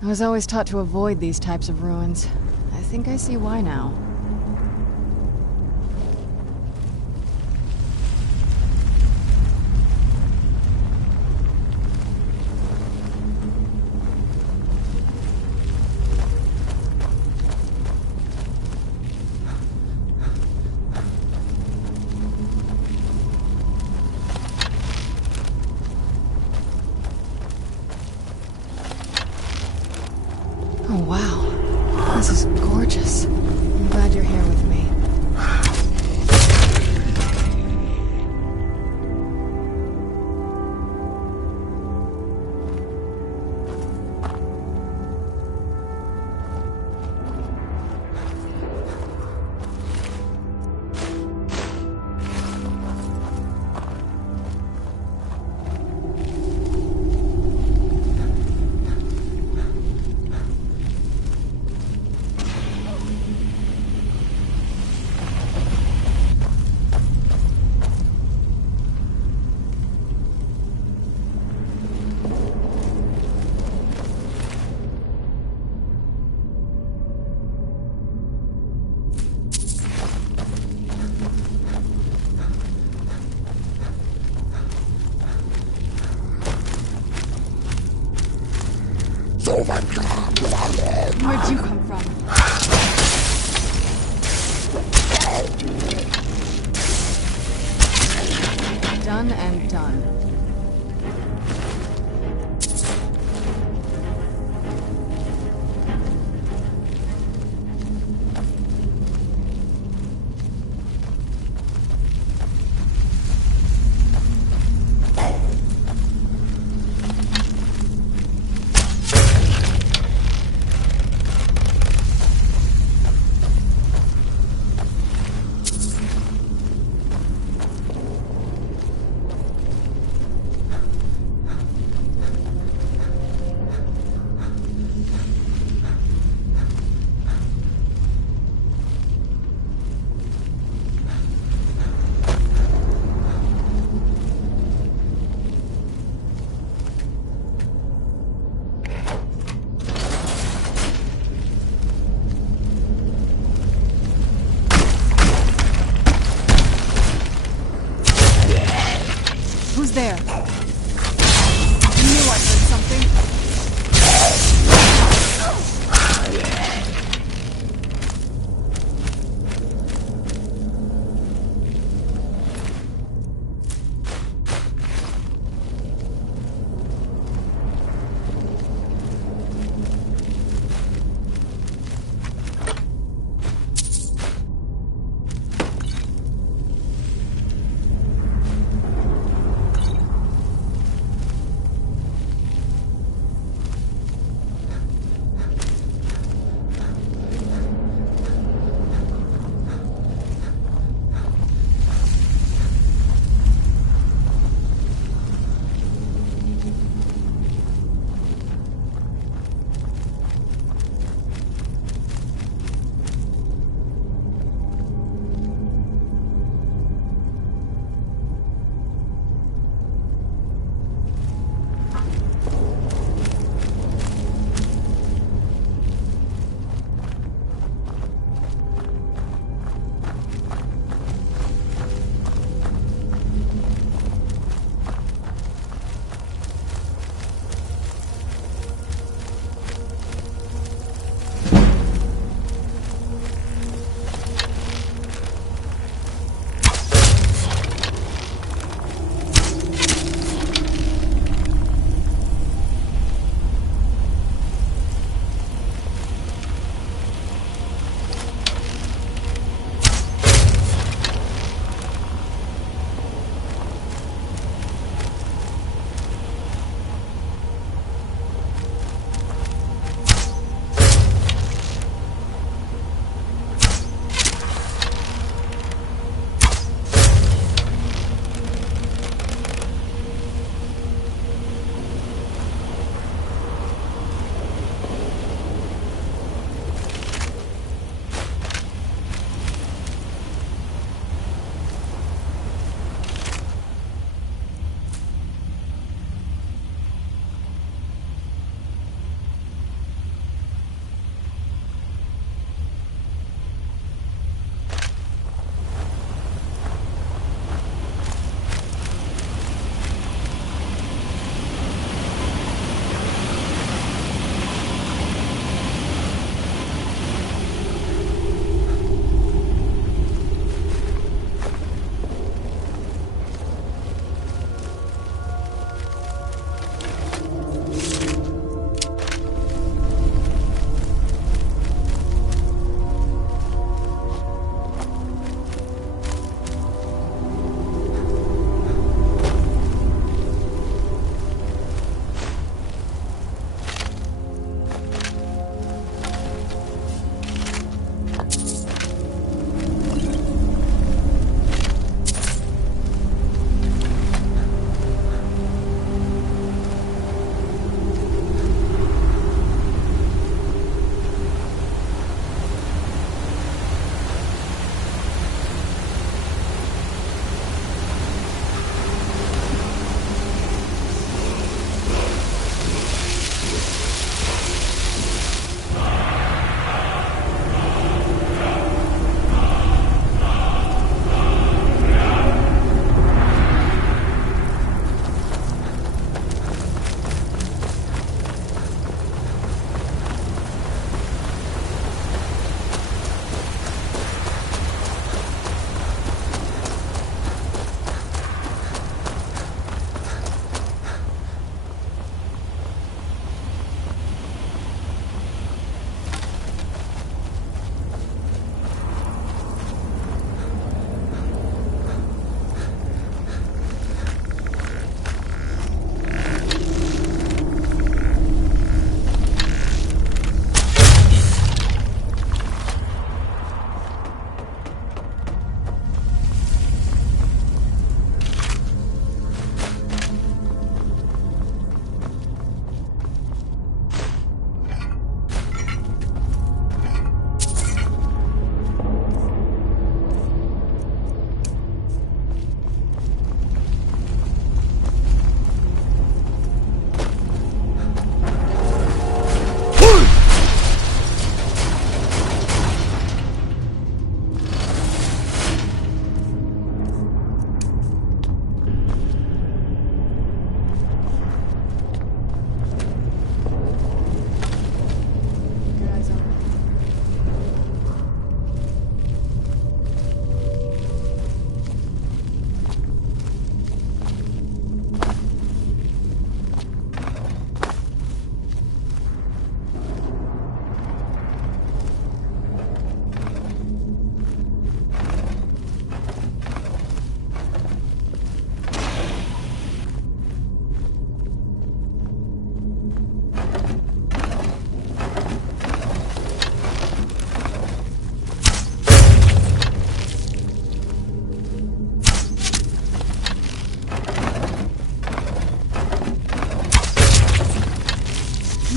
I was always taught to avoid these types of ruins. I think I see why now. Oh, wow. This is gorgeous. I'm glad you're here with me. Where'd you come from? Done and done. Who's there? I knew I heard something.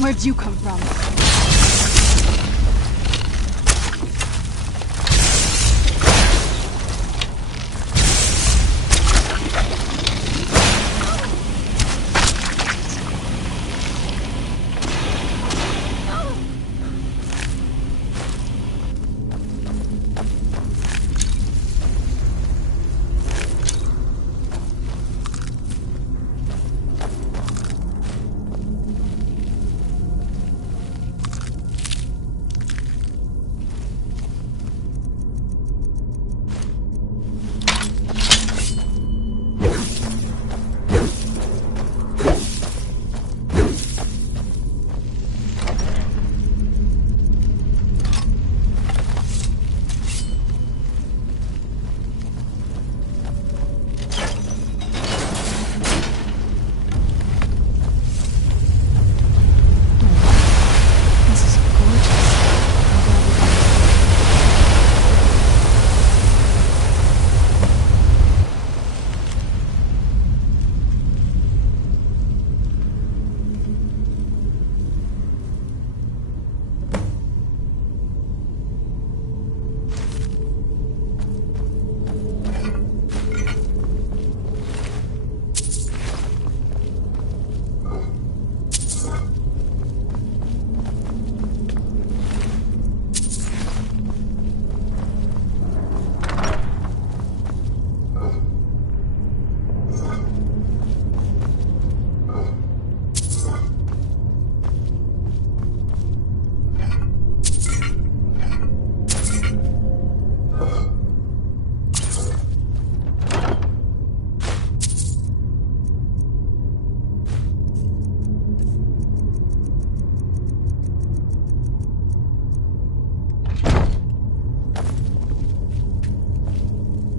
Where'd you come from?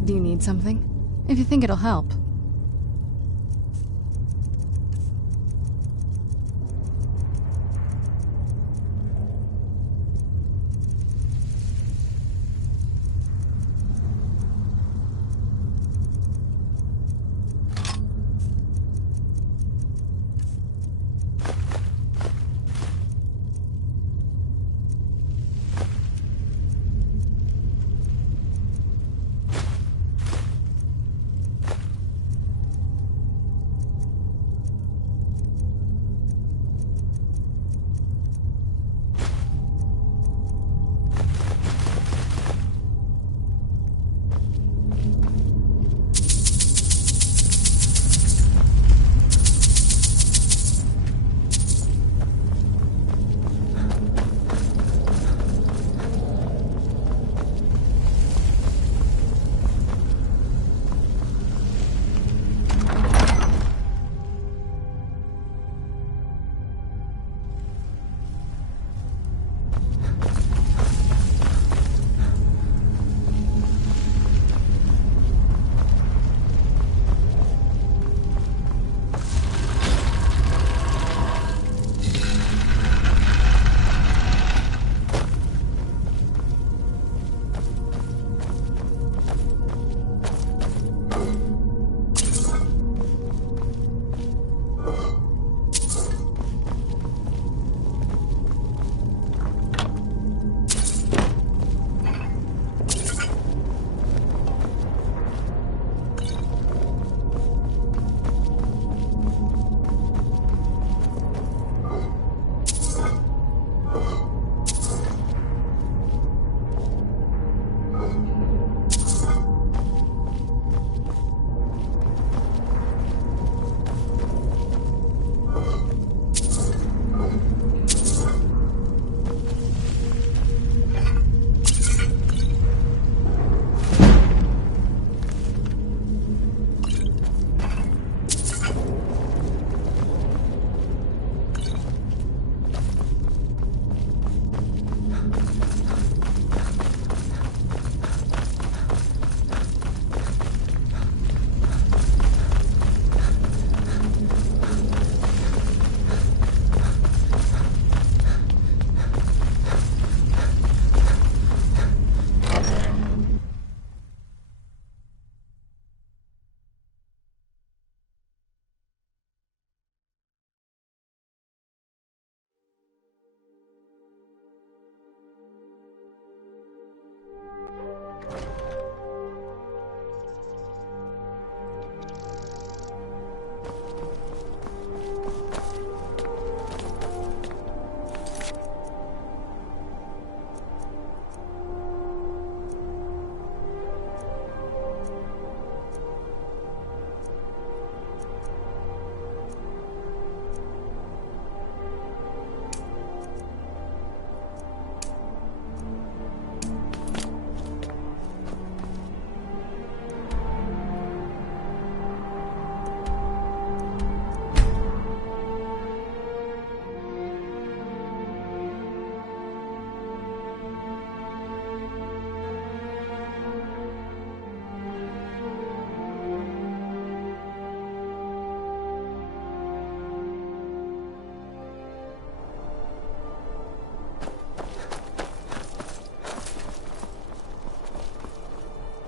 Do you need something? If you think it'll help.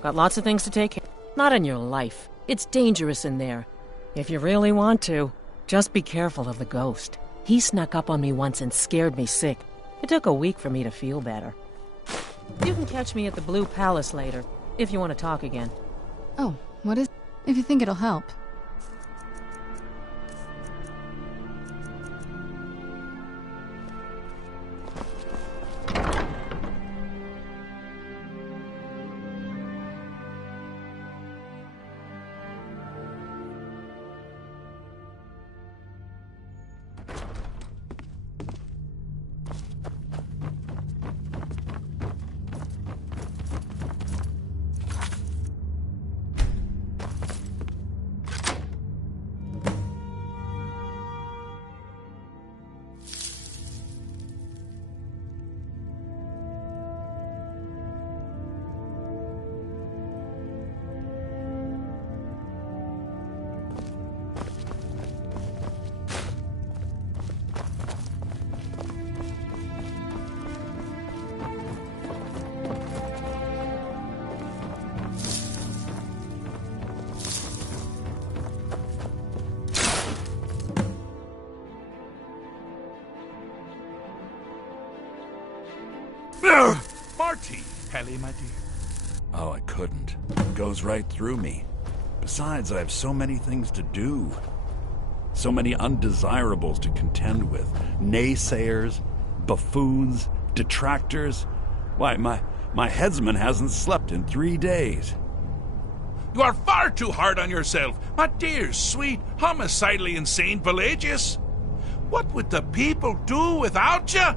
Got lots of things to take care of. Not in your life. It's dangerous in there. If you really want to, just be careful of the ghost. He snuck up on me once and scared me sick. It took a week for me to feel better. You can catch me at the Blue Palace later, if you want to talk again. Oh, what is... If you think it'll help. Marty, Kelly, my dear. Oh, I couldn't. It goes right through me. Besides, I have so many things to do. So many undesirables to contend with. Naysayers, buffoons, detractors. Why, my headsman hasn't slept in 3 days. You are far too hard on yourself, my dear, sweet, homicidally insane Pelagius. What would the people do without you?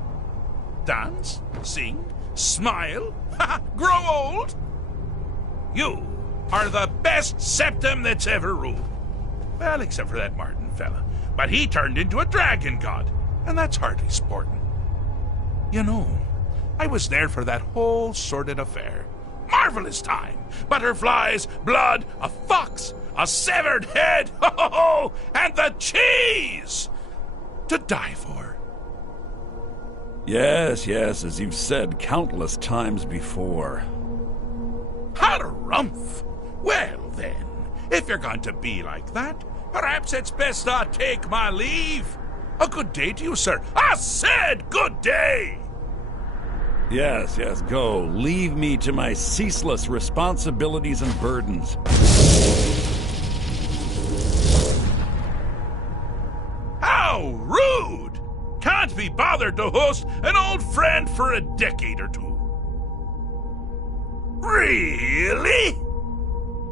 Dance? Sing? Smile? Grow old? You are the best septum that's ever ruled. Well, except for that Martin fella. But he turned into a dragon god, and that's hardly sporting. You know, I was there for that whole sordid affair. Marvelous time. Butterflies, blood, a fox, a severed head, and the cheese to die for. Yes, as you've said countless times before. Harumph! Well then, if you're going to be like that, perhaps it's best I take my leave. A good day to you, sir. I said good day! Yes, go. Leave me to my ceaseless responsibilities and burdens. How rude! Can't be bothered to host an old friend for a decade or two. Really?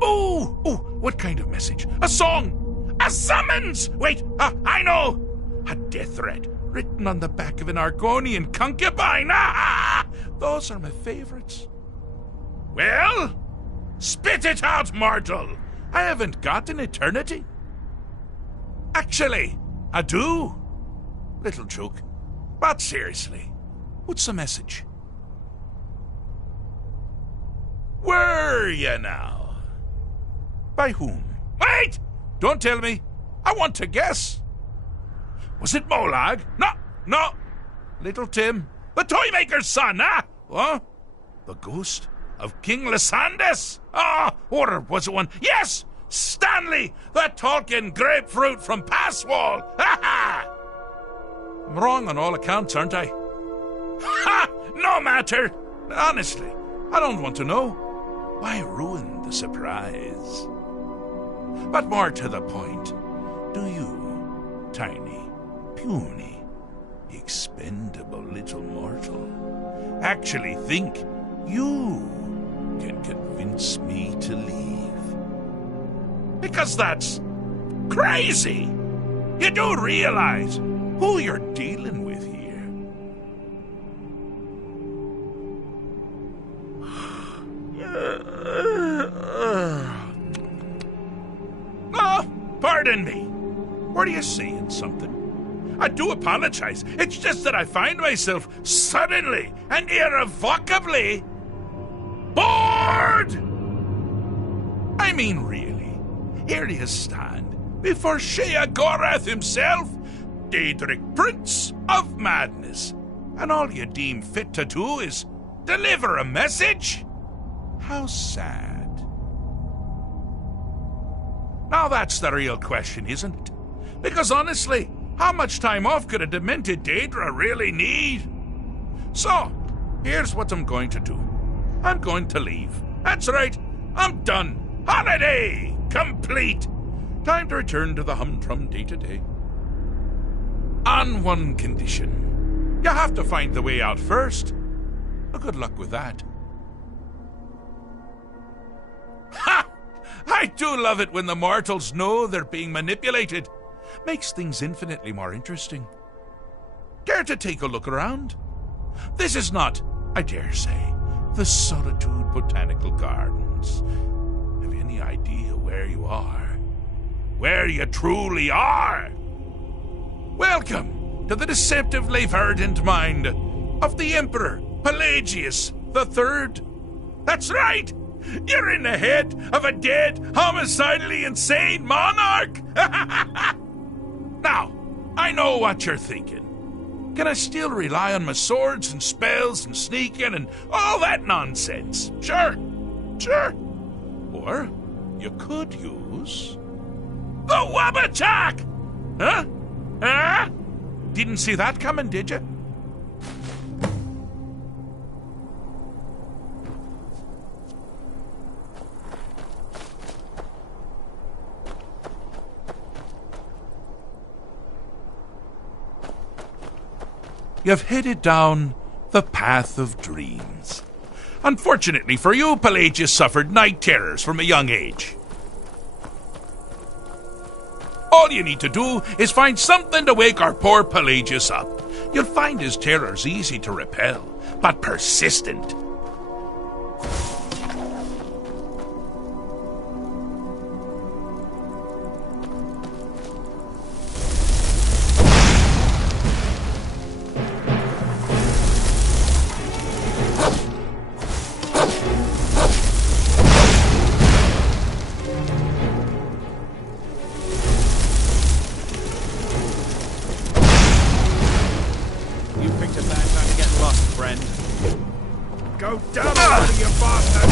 Oh, what kind of message? A song? A summons? Wait, I know! A death threat written on the back of an Argonian concubine. Those are my favorites. Well, spit it out, mortal. I haven't got an eternity. Actually, I do. Little joke. But seriously, what's the message? Were you now? By whom? Wait! Don't tell me. I want to guess. Was it Molag? No. Little Tim. The Toymaker's son, huh? What? The ghost of King Lysandas? Or was it one? Yes! Stanley, the talking grapefruit from Passwall. Ha ha! I'm wrong on all accounts, aren't I? Ha! No matter. Honestly, I don't want to know. Why ruin the surprise? But more to the point, do you, tiny, puny, expendable little mortal, actually think you can convince me to leave? Because that's crazy. You do realize who you're dealing with here. Pardon me. Were you saying something? I do apologize. It's just that I find myself suddenly and irrevocably bored. I mean, really. Here you stand before Sheogorath himself, Daedric Prince of Madness, and all you deem fit to do is deliver a message? How sad. Now that's the real question, isn't it? Because honestly, how much time off could a demented Daedra really need? So, here's what I'm going to do. I'm going to leave. That's right, I'm done. Holiday complete. Time to return to the humdrum day-to-day. On one condition. You have to find the way out first. Well, good luck with that. Ha! I do love it when the mortals know they're being manipulated. Makes things infinitely more interesting. Care to take a look around? This is not, I dare say, the Solitude Botanical Gardens. Have you any idea where you are? Where you truly are? Welcome to the deceptively verdant mind of the Emperor Pelagius III. That's right! You're in the head of a dead, homicidally insane monarch! Now, I know what you're thinking. Can I still rely on my swords and spells and sneaking and all that nonsense? Sure. Or you could use the Wabachak! Huh? Didn't see that coming, did you? You've headed down the path of dreams. Unfortunately for you, Pelagius suffered night terrors from a young age. All you need to do is find something to wake our poor Pelagius up. You'll find his terrors easy to repel, but persistent. Go down already, you bastard!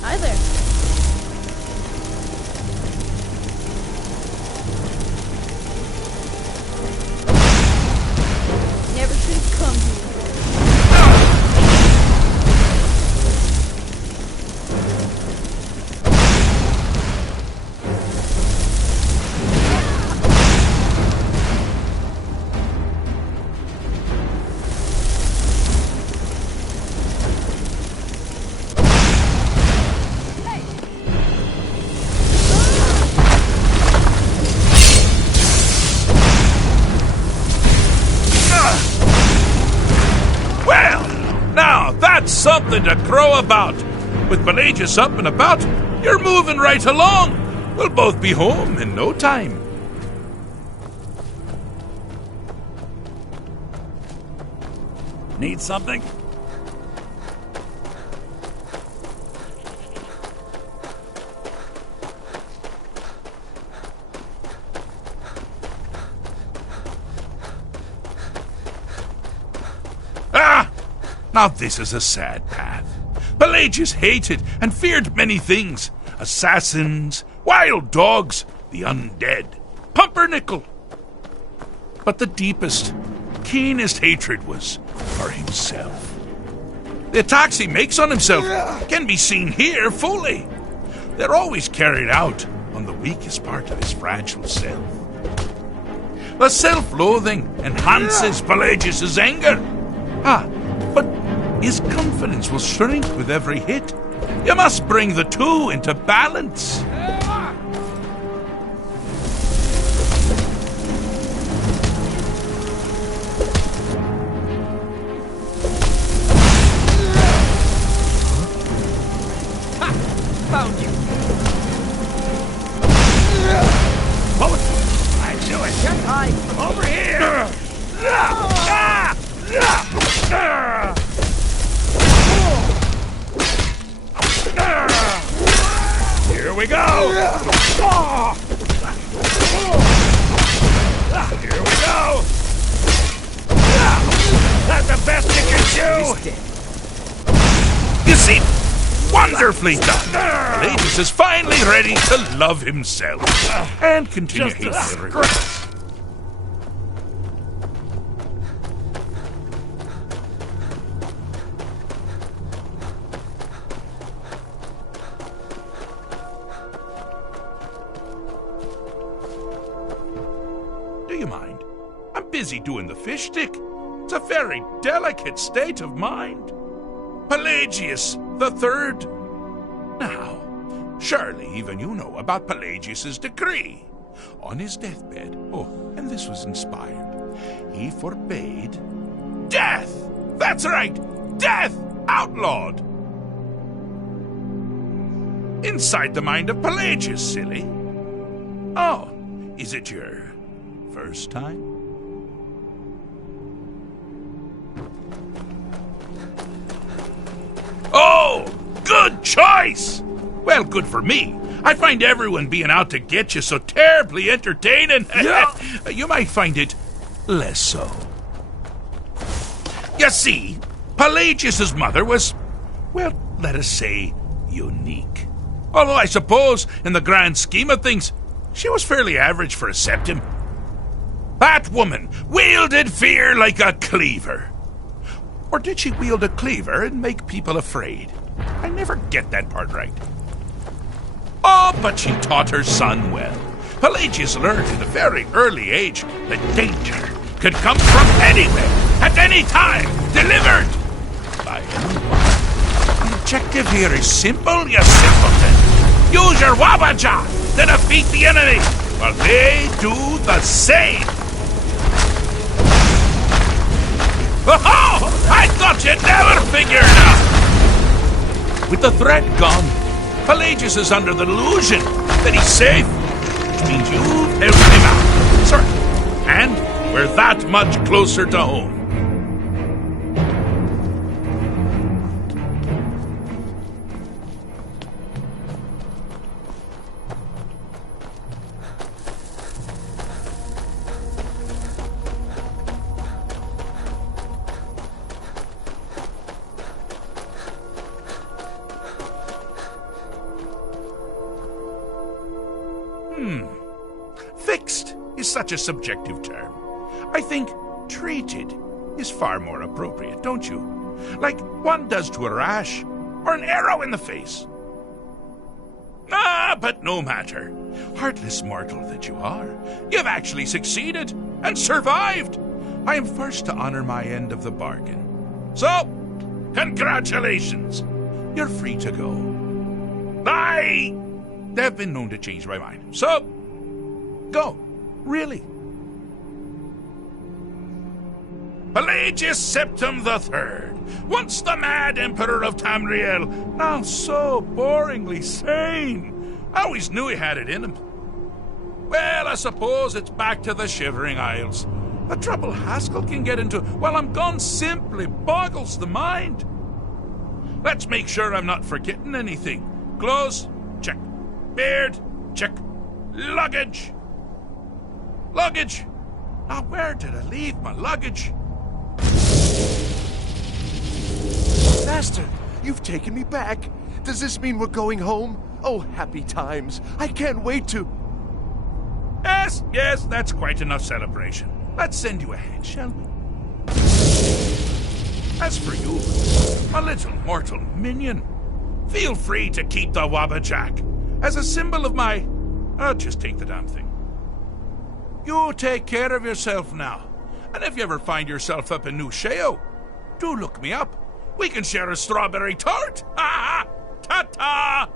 Hi there. Never should have come here. That's something to crow about. With Pelagius up and about, you're moving right along. We'll both be home in no time. Need something? Now this is a sad path. Pelagius hated and feared many things. Assassins, wild dogs, the undead, pumpernickel. But the deepest, keenest hatred was for himself. The attacks he makes on himself can be seen here fully. They're always carried out on the weakest part of his fragile self. The self-loathing enhances Pelagius's anger. But his confidence will shrink with every hit. You must bring the two into balance. Found you! I knew it! Get high! Over here! Here we go! Wonderfully done. Pelagius is finally ready to love himself and continue hating everyone. Do you mind? I'm busy doing the fish stick. It's a very delicate state of mind. Pelagius the Third. Now, surely even you know about Pelagius's decree. On his deathbed, and this was inspired, he forbade death! That's right! Death! Outlawed! Inside the mind of Pelagius, silly. Oh, is it your first time? Oh, good choice! Well, good for me. I find everyone being out to get you so terribly entertaining. Yeah. You might find it less so. You see, Pelagius's mother was, well, let us say, unique. Although I suppose, in the grand scheme of things, she was fairly average for a septim. That woman wielded fear like a cleaver. Or did she wield a cleaver and make people afraid? I never get that part right. Oh, but she taught her son well. Pelagius learned at a very early age that danger could come from anywhere, at any time, delivered by anyone. The objective here is simple, you simpleton. Use your wabaja to defeat the enemy, while they do the same. Oh, I thought you'd never figure it out! With the threat gone, Pelagius is under the delusion that he's safe, which means you've helped him out. Sorry. And we're that much closer to home. Fixed is such a subjective term. I think treated is far more appropriate, don't you? Like one does to a rash or an arrow in the face. Ah, but no matter. Heartless mortal that you are, you've actually succeeded and survived. I am first to honor my end of the bargain. So, congratulations. You're free to go. I have been known to change my mind. So, go. Really. Pelagius Septim the Third, once the mad emperor of Tamriel, now so boringly sane. I always knew he had it in him. Well, I suppose it's back to the Shivering Isles. The trouble Haskell can get into while I'm gone simply boggles the mind. Let's make sure I'm not forgetting anything. Clothes? Check. Beard? Check. Luggage? Luggage? Now, where did I leave my luggage? Master, you've taken me back. Does this mean we're going home? Oh, happy times. I can't wait to... Yes, that's quite enough celebration. Let's send you ahead, shall we? As for you, my little mortal minion, feel free to keep the Wabajack as a symbol of my... just take the damn thing. You take care of yourself now. And if you ever find yourself up in New Sheo, do look me up. We can share a strawberry tart. Ha ha! Ta-ta!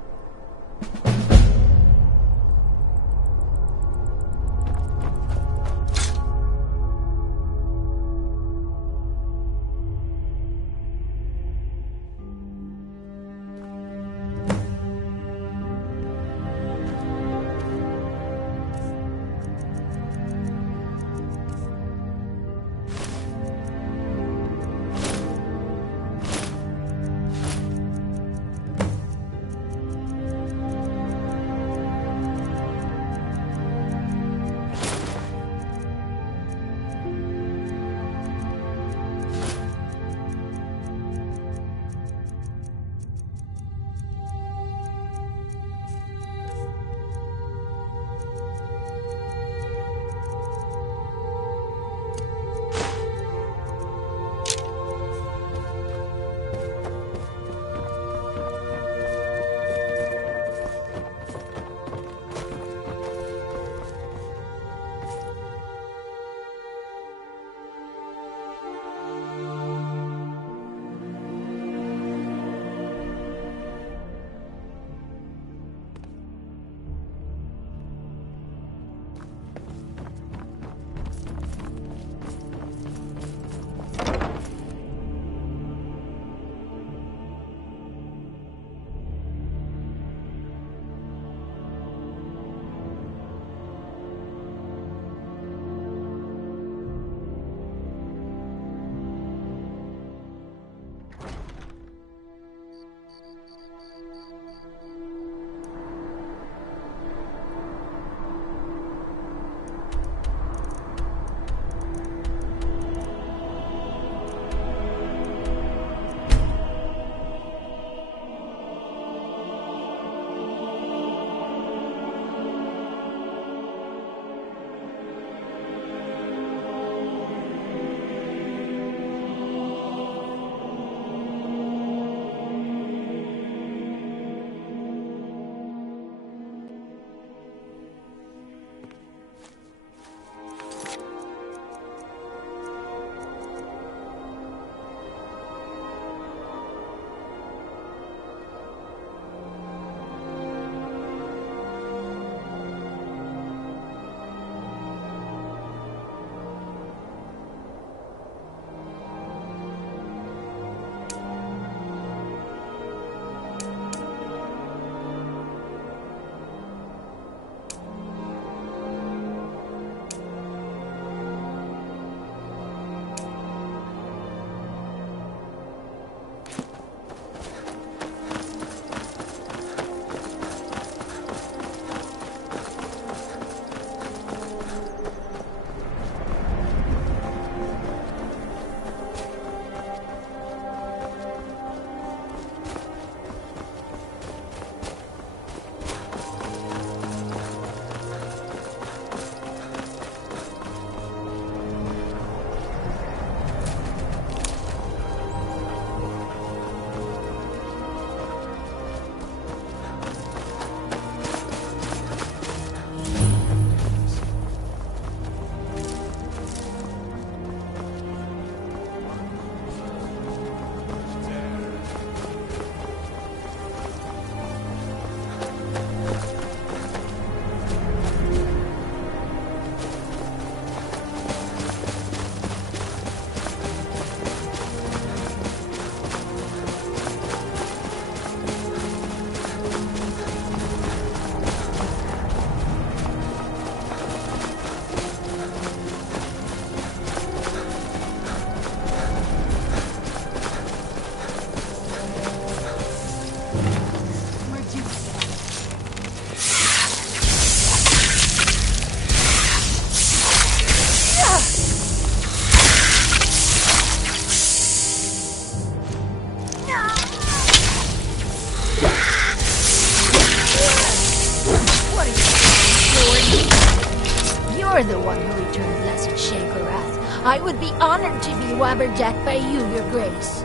you're the one who returned Blessed Shankarath. I would be honored to be wabberjacked by you, Your Grace.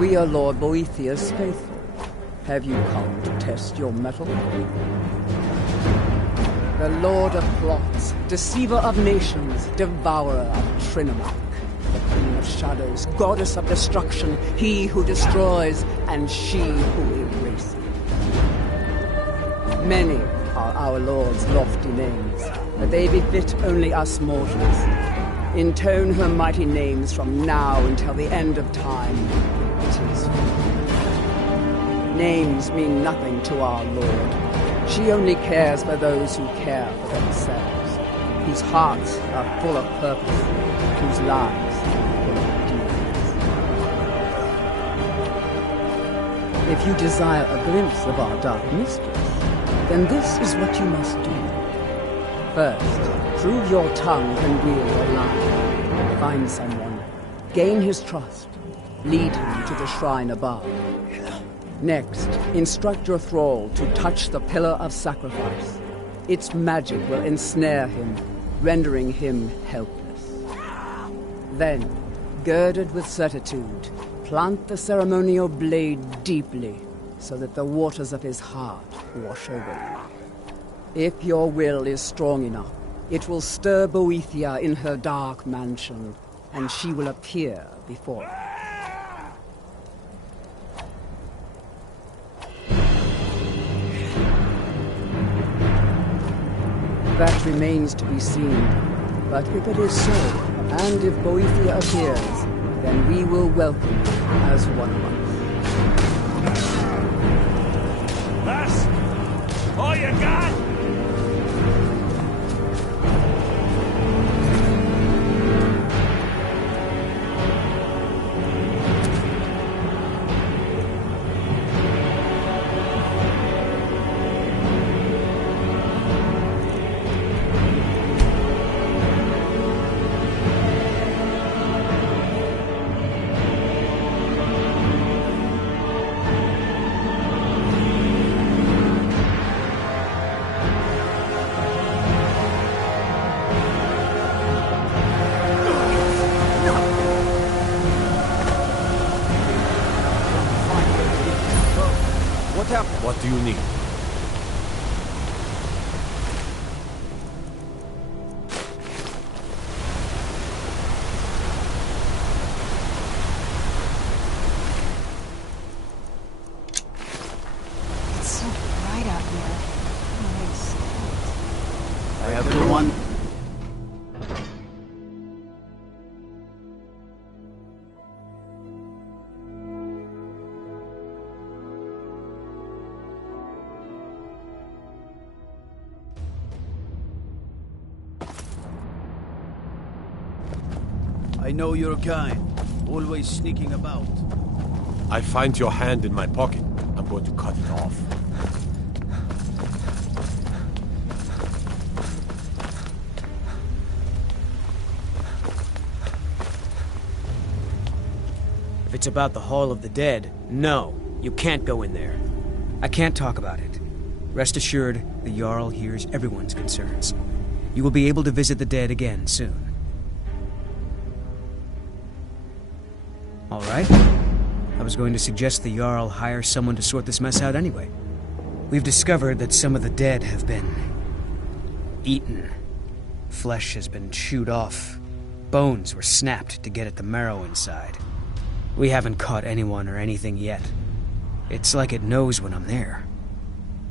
We are Lord Boethiah's faithful. Have you come to test your mettle? The Lord of Plots, deceiver of nations, devourer of Trinamark, the Queen of Shadows, goddess of destruction, he who destroys and she who erases. Many are our Lord's lofty names, but they befit only us mortals. Intone her mighty names from now until the end of time. It is names mean nothing to our Lord. She only cares for those who care for themselves, whose hearts are full of purpose, whose lives are full of deeds. If you desire a glimpse of our dark mistress, then this is what you must do. First, prove your tongue can wield a line. Find someone, gain his trust, lead him to the shrine above. Next, instruct your thrall to touch the pillar of sacrifice. Its magic will ensnare him, rendering him helpless. Then, girded with certitude, plant the ceremonial blade deeply, so that the waters of his heart wash over you. If your will is strong enough, it will stir Boethia in her dark mansion, and she will appear before you. That remains to be seen, but if it is so, and if Boethia appears, then we will welcome her as one of us. That's all you got? What do you need? It's so bright out here. Nice. I have the one. I know you're kind, always sneaking about. I find your hand in my pocket. I'm going to cut it off. If it's about the Hall of the Dead, no, you can't go in there. I can't talk about it. Rest assured, the Jarl hears everyone's concerns. You will be able to visit the dead again soon. All right. I was going to suggest the Jarl hire someone to sort this mess out anyway. We've discovered that some of the dead have been eaten. Flesh has been chewed off. Bones were snapped to get at the marrow inside. We haven't caught anyone or anything yet. It's like it knows when I'm there.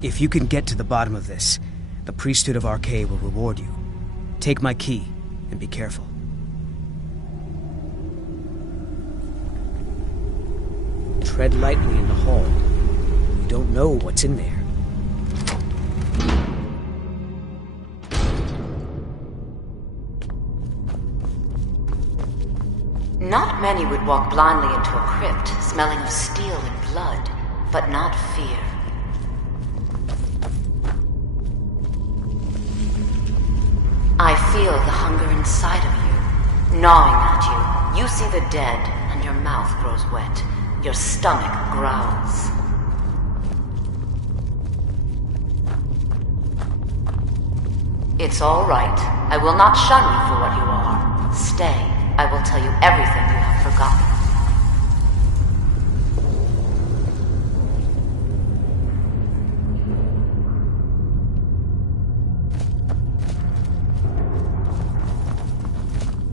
If you can get to the bottom of this, the priesthood of Archay will reward you. Take my key, and be careful. Tread lightly in the hall. You don't know what's in there. Not many would walk blindly into a crypt, smelling of steel and blood, but not fear. I feel the hunger inside of you, gnawing at you. You see the dead, and your mouth grows wet. Your stomach growls. It's all right. I will not shun you for what you are. Stay. I will tell you everything you have forgotten.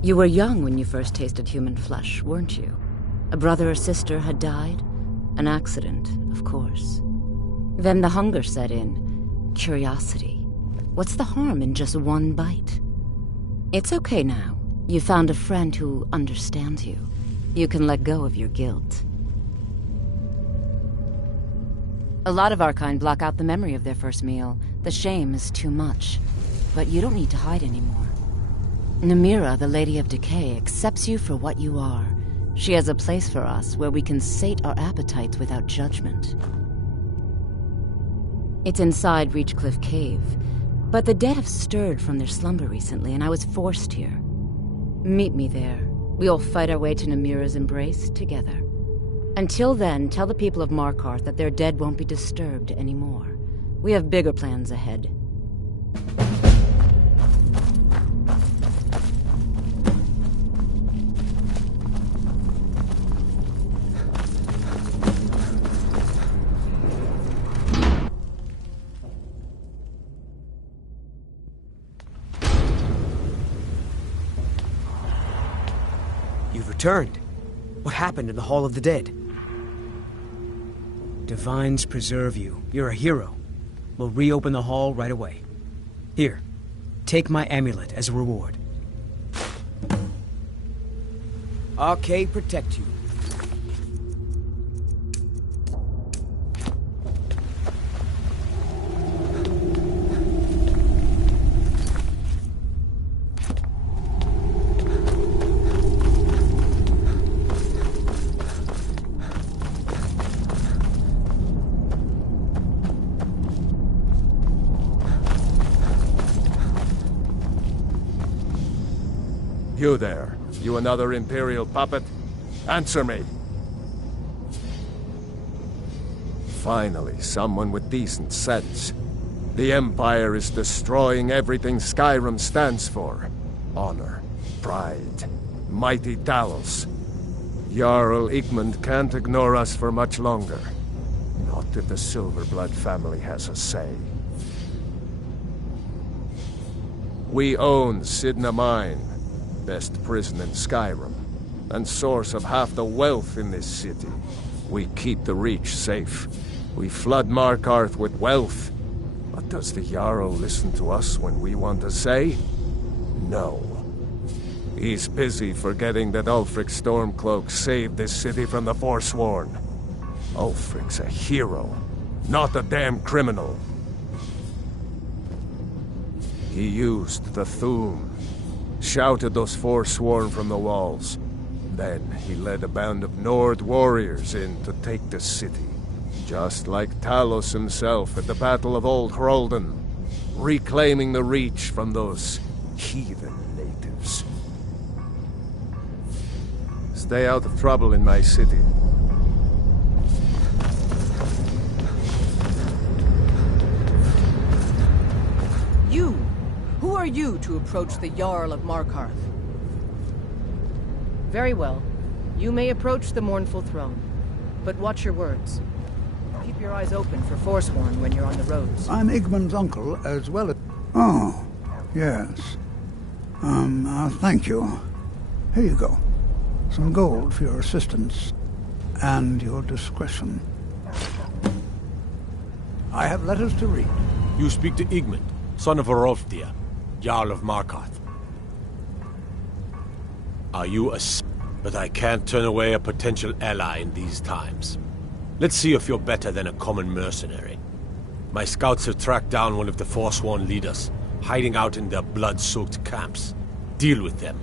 You were young when you first tasted human flesh, weren't you? A brother or sister had died? An accident, of course. Then the hunger set in. Curiosity. What's the harm in just one bite? It's okay now. You found a friend who understands you. You can let go of your guilt. A lot of our kind block out the memory of their first meal. The shame is too much. But you don't need to hide anymore. Namira, the Lady of Decay, accepts you for what you are. She has a place for us where we can sate our appetites without judgment. It's inside Reachcliff Cave. But the dead have stirred from their slumber recently, and I was forced here. Meet me there. We'll fight our way to Namira's embrace together. Until then, tell the people of Markarth that their dead won't be disturbed anymore. We have bigger plans ahead. You've returned. What happened in the Hall of the Dead? Divines preserve you. You're a hero. We'll reopen the hall right away. Here, take my amulet as a reward. Archay protect you. You there. You another Imperial puppet? Answer me. Finally, someone with decent sense. The Empire is destroying everything Skyrim stands for. Honor, pride, mighty Talos. Jarl Igmund can't ignore us for much longer. Not if the Silverblood family has a say. We own Sidna Mine. Best prison in Skyrim, and source of half the wealth in this city. We keep the Reach safe. We flood Markarth with wealth. But does the Jarl listen to us when we want to say? No. He's busy forgetting that Ulfric Stormcloak saved this city from the Forsworn. Ulfric's a hero, not a damn criminal. He used the Thum. Shouted those Forsworn from the walls. Then he led a band of Nord warriors in to take the city. Just like Talos himself at the Battle of Old Hroldan. Reclaiming the Reach from those heathen natives. Stay out of trouble in my city. You! Who are you to approach the Jarl of Markarth? Very well. You may approach the mournful throne. But watch your words. Keep your eyes open for Forsworn when you're on the roads. I'm Igmund's uncle, as well as... Oh, yes. Thank you. Here you go. Some gold for your assistance. And your discretion. I have letters to read. You speak to Igmund. son of Orolfdir, Jarl of Markarth. Are you a but I can't turn away a potential ally in these times. Let's see if you're better than a common mercenary. My scouts have tracked down one of the Forsworn leaders, hiding out in their blood-soaked camps. Deal with them,